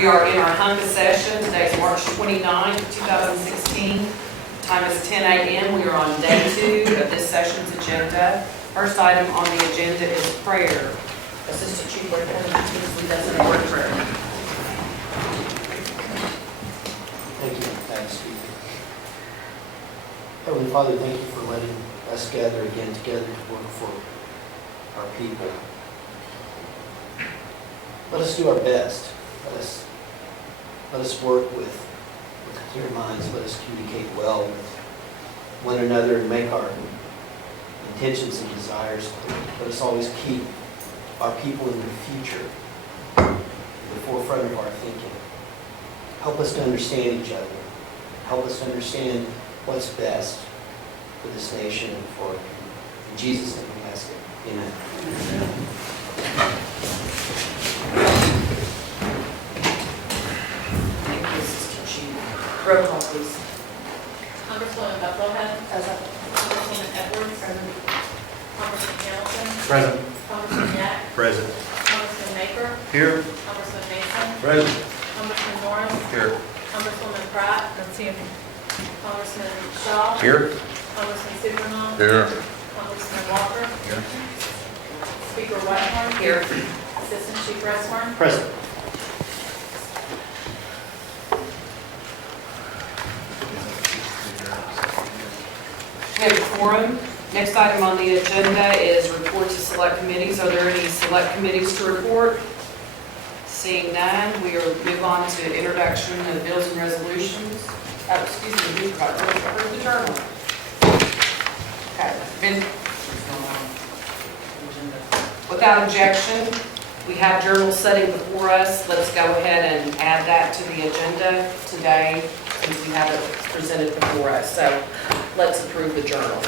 We are in our HunKah session. Today is March 29th, 2016. Time is 10 a.m. We are on day 2 of this session's agenda. First item on the agenda is prayer. Assistant Chief Superintendent, please lead us in a word of prayer. Thank you, Madam Speaker. Heavenly Father, thank you for letting us gather again together to work for our people. Let us do our best. Let us work with clear minds. Let us communicate well with one another and make our intentions and desires clear. Let us always keep our people in the future in the forefront of our thinking. Help us to understand each other. Help us to understand what's best for this nation and for in Jesus' name we ask it. Amen. Thank you, Assistant Chief. Roll call, please. Congresswoman Bucklehead. Present. Congresswoman Edwards. Present. Congressman Hamilton. Present. Congressman Yak. Present. Congressman Maker. Here. Congressman Mason. Present. Congressman Norris. Here. Congresswoman Pratt. Don't see him. Congressman Shaw. Here. Congressman Supernaw. Here. Congressman Walker. Here. Speaker Whitehorn. Here. Assistant Chief Resshorn. Present. We have a quorum. Next item on the agenda is reports to select committees. Are there any select committees to report? Seeing none, we will move on to introduction of bills and resolutions. Oh, excuse me, we've got the journal. Okay. Without objection, we have journal setting before us. Let's go ahead and add that to the agenda today since we have it presented before us. So let's approve the journal.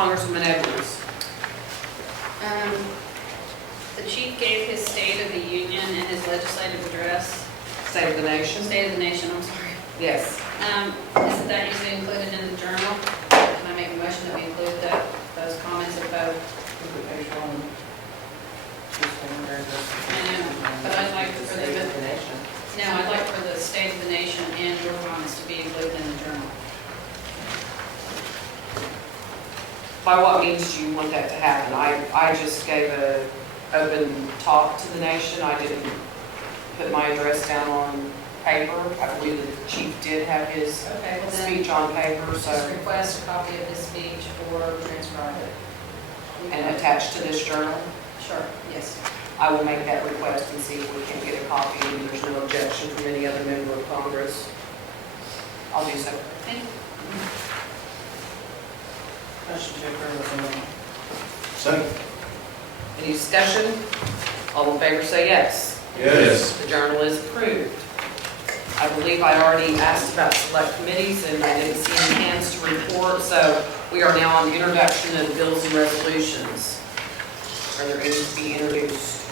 Congresswoman Edwards. The chief gave his State of the Union and his legislative address. State of the Nation. State of the Nation, I'm sorry. Yes. Isn't that usually included in the journal? Can I make a motion that we include those comments of both? But I'd like for I'd like for the State of the Nation and your comments to be included in the journal. By what means do you want that to happen? I just gave a open talk to the nation. I didn't put my address down on paper. I believe the chief did have his Okay, well then, speech on paper, just so request a copy of his speech or transcribe it. and attached to this journal. Sure, yes. I will make that request and see if we can get a copy, and there's no objection from any other member of Congress. I'll do so. Thank you. Motion to approve. Second. Any discussion? All in favor say yes. Yes. The journal is approved. I believe I already asked about select committees and I didn't see any hands to report, so we are now on the introduction of bills and resolutions. Are there any to be introduced?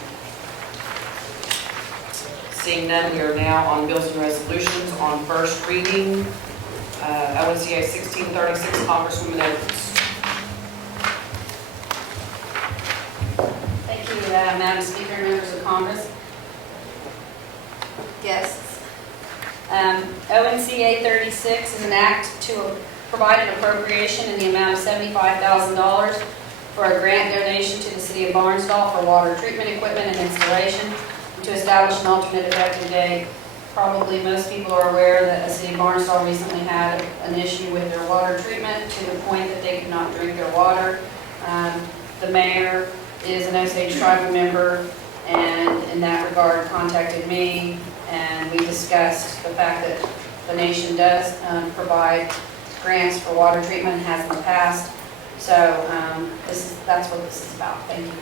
Seeing none, we are now on bills and resolutions on first reading. ONCA 1636, Congresswoman Edwards. Thank you, Madam Speaker, members of Congress, guests. ONCA 36 is an act to provide an appropriation in the amount of $75,000 for a grant donation to the city of Barnsdall for water treatment equipment and installation, and to establish an alternate effective date. Probably most people are aware that the city of Barnsdall recently had an issue with their water treatment to the point that they could not drink their water. The mayor is an Osage tribal member, and in that regard contacted me, and we discussed the fact that The nation does provide grants for water treatment and has in the past. So that's what this is about. Thank you.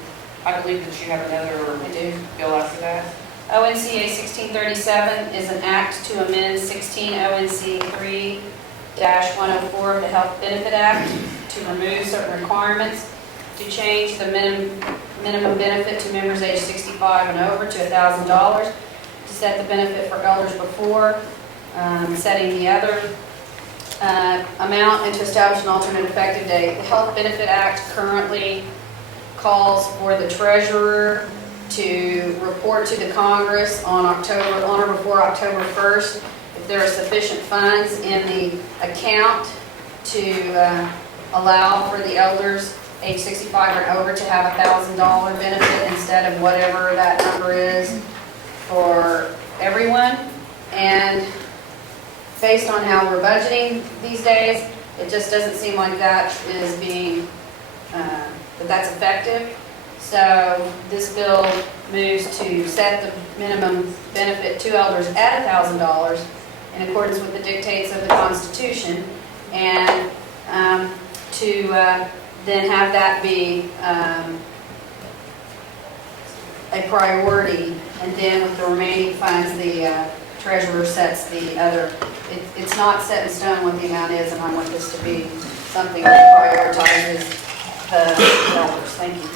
I believe that you have another I do. bill after that. ONCA 1637 is an act to amend 16 ONC 3-104 of the Health Benefit Act to remove certain requirements, to change the minimum benefit to members age 65 and over to $1,000, to set the benefit for elders before setting the other amount, and to establish an alternate effective date. The Health Benefit Act currently calls for the treasurer to report to the Congress on or before October 1st if there are sufficient funds in the account to allow for the elders age 65 or over to have a $1,000 benefit instead of whatever that number is for everyone. And based on how we're budgeting these days, it just doesn't seem like that is being, that's effective. So this bill moves to set the minimum benefit to elders at $1,000 in accordance with the dictates of the Constitution, and to then have that be a priority, and then with the remaining funds, the treasurer sets the other. It's not set in stone what the amount is, and I want this to be something that prioritizes the elders. Thank you.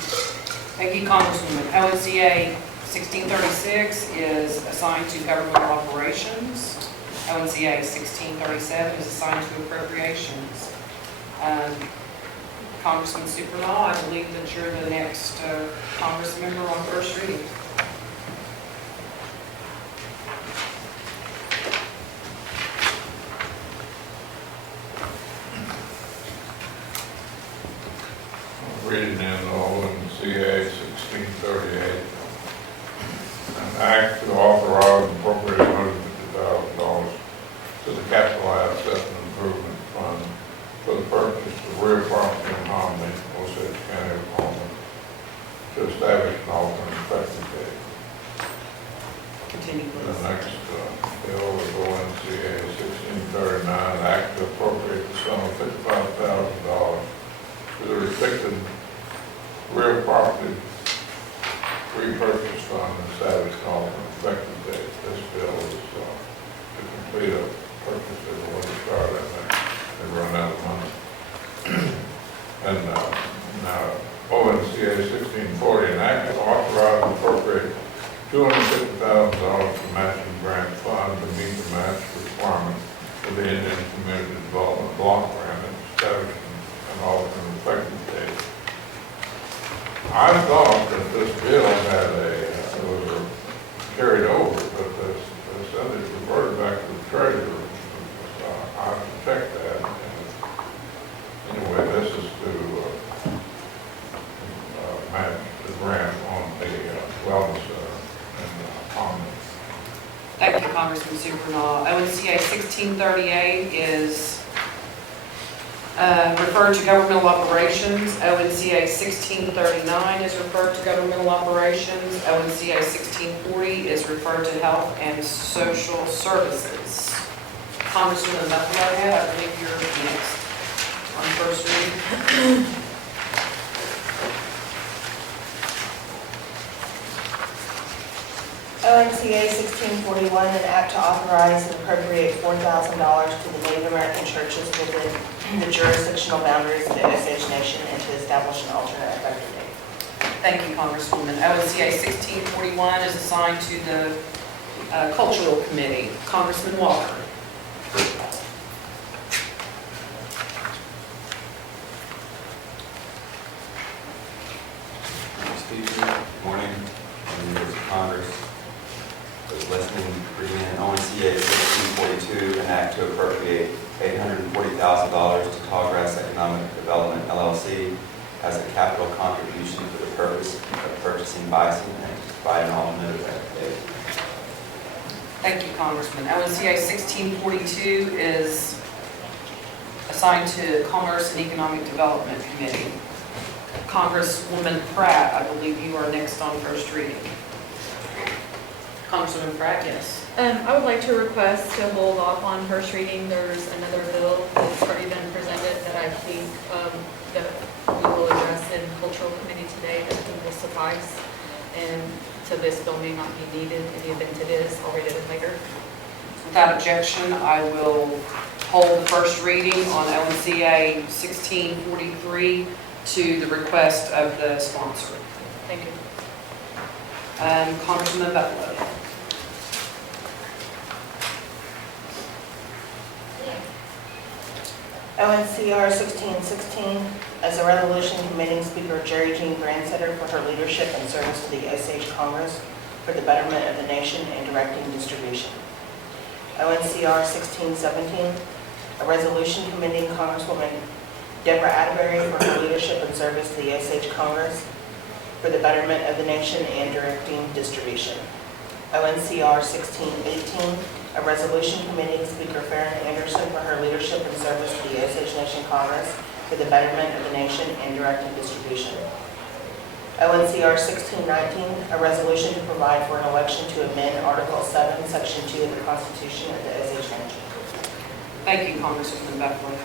Thank you, Congresswoman. ONCA 1636 is assigned to governmental operations. ONCA 1637 is assigned to appropriations. Congressman Supernaw, I believe that you're the next Congress member on first reading. Reading in ONCA 1638, an act to authorize and appropriate $150,000 to the Capital Asset and Improvement Fund for the purchase of real property in Harmony, Osage County, Oklahoma, to establish an alternate effective date. Continue, The please. next bill is ONCA 1639, act to appropriate the sum of $55,000 to the restricted real property repurchase fund and establish an alternate effective date. This bill is to complete a purchase that was started and they run out of money. And now ONCA 1640, an act to authorize and appropriate $250,000 to matching grant fund to meet the match requirement for the Indian Community Development Block Grant and establish an alternate effective date. I thought that this bill had was carried over, but they said it reverted back to the treasurer. I have to check that. And anyway, this is to match the grant on the wellness center in Harmony. Thank you, Congressman Supernaw. ONCA 1638 is referred to governmental operations. ONCA 1639 is referred to governmental operations. ONCA 1640 is referred to health and social services. Congresswoman Buffalo, I believe you're next on first reading. ONCA 1641, an act to authorize and appropriate $4,000 to the Native American churches within the jurisdictional boundaries of the Osage Nation and to establish an alternate effective date. Thank you, Congresswoman. ONCA 1641 is assigned to the Cultural Committee. Congressman Walker. Good morning, members of Congress. Was listening, reading in ONCA 1642, an act to appropriate $840,000 to Tallgrass Economic Development LLC as a capital contribution for the purpose of purchasing bison and to provide an alternate effective date. Thank you, Congressman. ONCA 1642 is assigned to Commerce and Economic Development Committee. Congresswoman Pratt, I believe you are next on first reading. Congresswoman Pratt, yes. I would like to request to hold off on first reading. There's another bill that's already been presented that I think that we will address in cultural committee today that I think will suffice. And so this bill may not be needed in the event it is. I'll read it later. Without objection, I will hold the first reading on ONCA 1643 to the request of the sponsor. Thank you. Congressman Buckler. ONCR 1616, as a resolution commending Speaker Jerry Jean Grandsetter for her leadership and service to the Osage Congress for the betterment of the nation and directing distribution. ONCR 1617, a resolution commending Congresswoman Deborah Atterbury for her leadership and service to the Osage Congress for the betterment of the nation and directing distribution. ONCR 1618, a resolution commending Speaker Farron Anderson for her leadership and service to the Osage Nation Congress for the betterment of the nation and directing distribution. ONCR 1619, a resolution to provide for an election to amend Article 7, Section 2 of the Constitution of the Osage Nation. Thank you, Congresswoman Buckler.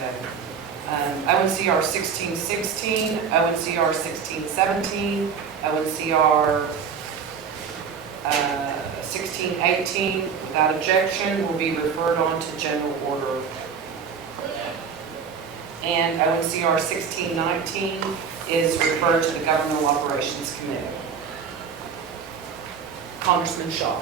ONCR 1616, ONCR 1617, ONCR 1618, without objection, will be referred on to general order. And ONCR 1619 is referred to the Governmental Operations Committee. Congressman Shaw.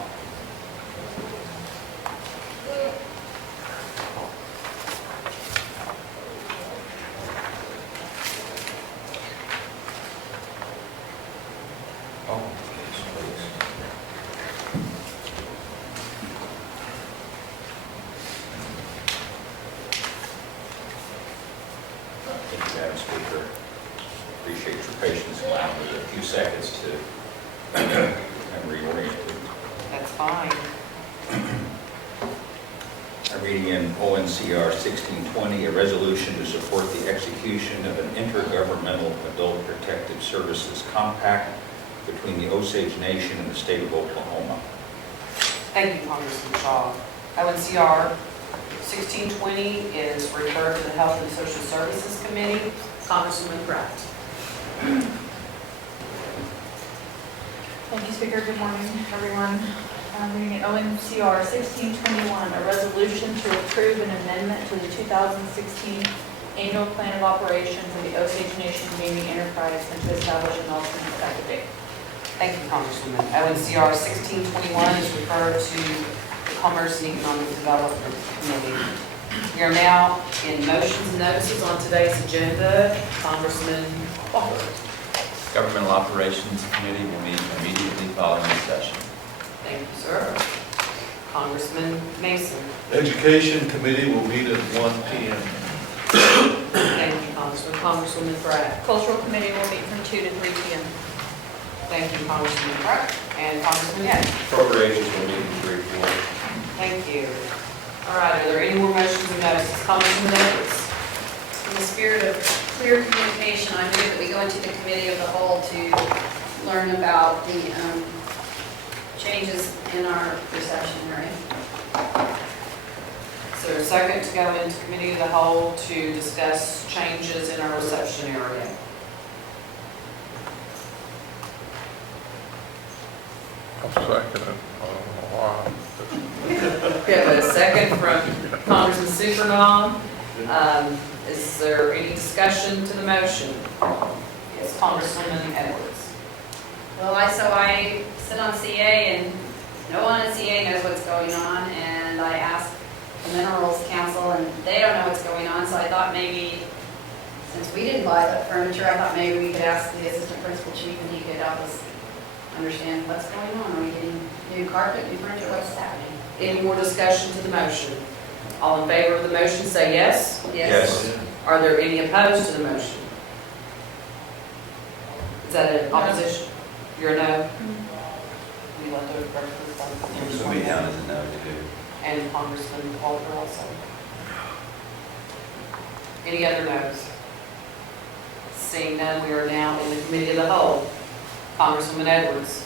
Thank you, Madam Speaker. Appreciate your patience allowing me a few seconds to reorient. That's fine. I'm reading in ONCR 1620, a resolution to support the execution of an intergovernmental adult protective services compact between the Osage Nation and the state of Oklahoma. Thank you, Congressman Shaw. ONCR 1620 is referred to the Health and Social Services Committee. Congresswoman Pratt. Thank you, Speaker. Good morning, everyone. I'm reading ONCR 1621, a resolution to approve an amendment to the 2016 Annual Plan of Operations of the Osage Nation Gaming Enterprise and to establish an alternate effective date. Thank you, Congresswoman. ONCR 1621 is referred to the Commerce and Economic Development Committee. We are now in motions and notices on today's agenda. Congressman Walker. Governmental Operations Committee will meet immediately following the session. Thank you, sir. Congressman Mason. Education Committee will meet at 1 p.m. Thank you, Congressman. Congresswoman Pratt. Cultural committee will meet from 2 to 3 p.m. Thank you, Congressman Pratt. And Congressman Yes. Appropriations will meet in 3 p.m. Thank you. All right, are there any more motions and notices? Congressman Edwards. In the spirit of clear communication, I move that we go into the committee of the whole to learn about the changes in our reception area. Is there a second to go into committee of the whole to discuss changes in our reception area? I'll second it. I don't know why. We have a second from Congressman Supernaw. Is there any discussion to the motion? Yes, Congresswoman Edwards. Well, I sit on CA and no one at CA knows what's going on, and I asked the Minerals Council and they don't know what's going on, so I thought maybe, since we didn't buy the furniture, I thought maybe we could ask the assistant principal chief and he could help us understand what's going on. Are we getting new carpet, new furniture, what's happening? Any more discussion to the motion? All in favor of the motion say yes. Yes. Are there any opposed to the motion? Is that an opposition? You're a no? You let the record reflect. Somebody down as a no, they do. And Congressman Walker also. Any other no's? Seeing none, we are now in the committee of the whole. Congresswoman Edwards.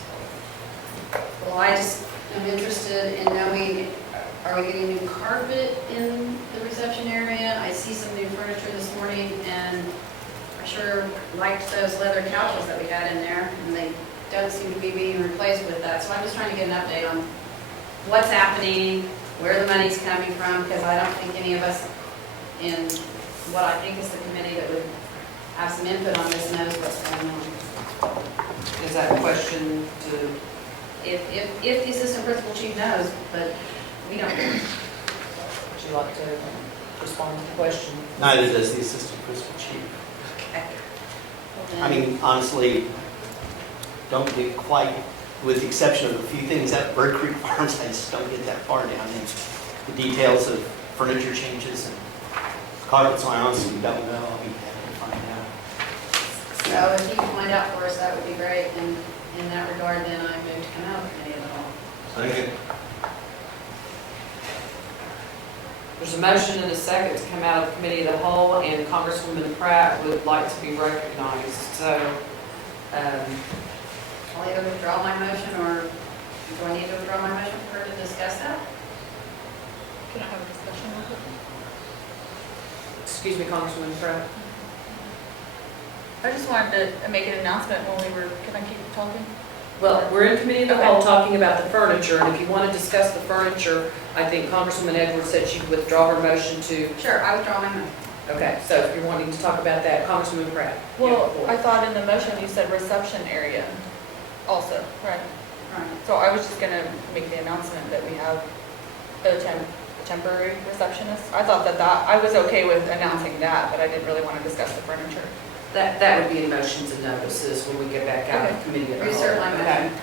Well, I just I'm interested in knowing, are we getting new carpet in the reception area? I see some new furniture this morning, and I sure liked those leather couches that we had in there, and they don't seem to be being replaced with that. So I'm just trying to get an update on what's happening, where the money's coming from, because I don't think any of us in what I think is the committee that would have some input on this knows what's going on. Is that a question to, If the assistant principal chief knows, but we don't. would you like to respond to the question? Neither does the assistant principal chief. Okay. I mean, honestly, don't get quite, with the exception of a few things at Bird Creek Farms, I just don't get that far down in the details of furniture changes and carpets. I honestly don't know. I'll be happy to find out. So if you can find out for us, that would be great. And in that regard, then I move to come out of committee of the whole. Second. There's a motion and a second to come out of committee of the whole, and Congresswoman Pratt would like to be recognized. So, I'll either withdraw my motion, or do I need to withdraw my motion for her to discuss that? Can I have a discussion real quick? excuse me, Congresswoman Pratt. I just wanted to make an announcement when we were, can I keep talking? Well, we're in committee of the whole talking about the furniture, and if you want to discuss the furniture, I think Congresswoman Edwards said she'd withdraw her motion to, Sure, I withdraw my motion. okay, so if you're wanting to talk about that, Congresswoman Pratt. Well, I thought in the motion you said reception area also, right? Right. So I was just gonna make the announcement that we have a temporary receptionist. I thought that I was okay with announcing that, but I didn't really want to discuss the furniture. That would be in motions and notices when we get back out of committee of the whole. Resert my Okay. motion.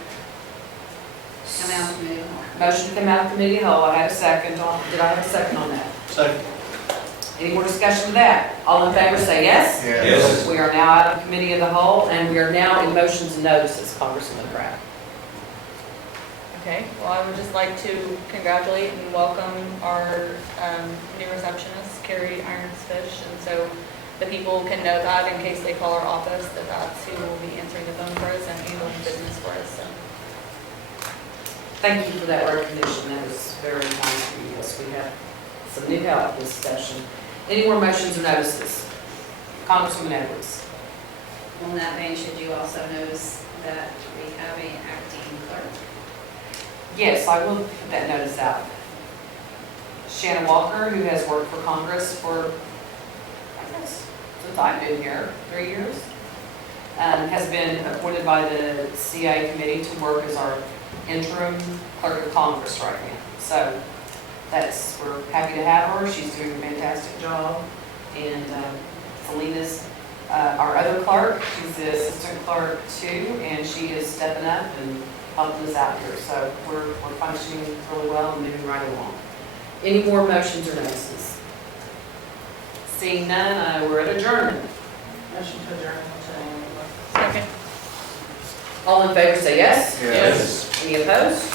Come out of committee of the whole. Motion to come out of committee of the whole, I had a second on, did I have a second on that? Second. Any more discussion of that? All in favor say yes? Yes. We are now out of committee of the whole, and we are now in motions and notices, Congresswoman Pratt. Okay, well, I would just like to congratulate and welcome our new receptionist, Carrie Ironsfish. And so the people can know that in case they call our office, that that's who will be answering the phone for us and handling business for us. So Thank you for that recognition, that was very kind of you. Yes, we have some new help this session. Any more motions or notices? Congresswoman Edwards. Well, in that vein, should you also notice that we have an acting clerk? Yes, I will put that notice out. Shannon Walker, who has worked for Congress for, I guess, since I've been here, 3 years, has been appointed by the CA committee to work as our interim clerk of Congress right now. So we're happy to have her. She's doing a fantastic job. And Selena's our other clerk. She's the assistant clerk too, and she is stepping up and helping us out here. So we're functioning really well and moving right along. Any more motions or notices? Seeing none, we're at adjournment. Motion to adjourn. second. All in favor say yes. Yes. Any opposed?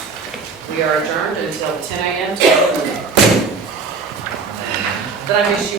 We are adjourned until 10 a.m. tomorrow morning. Did I miss you?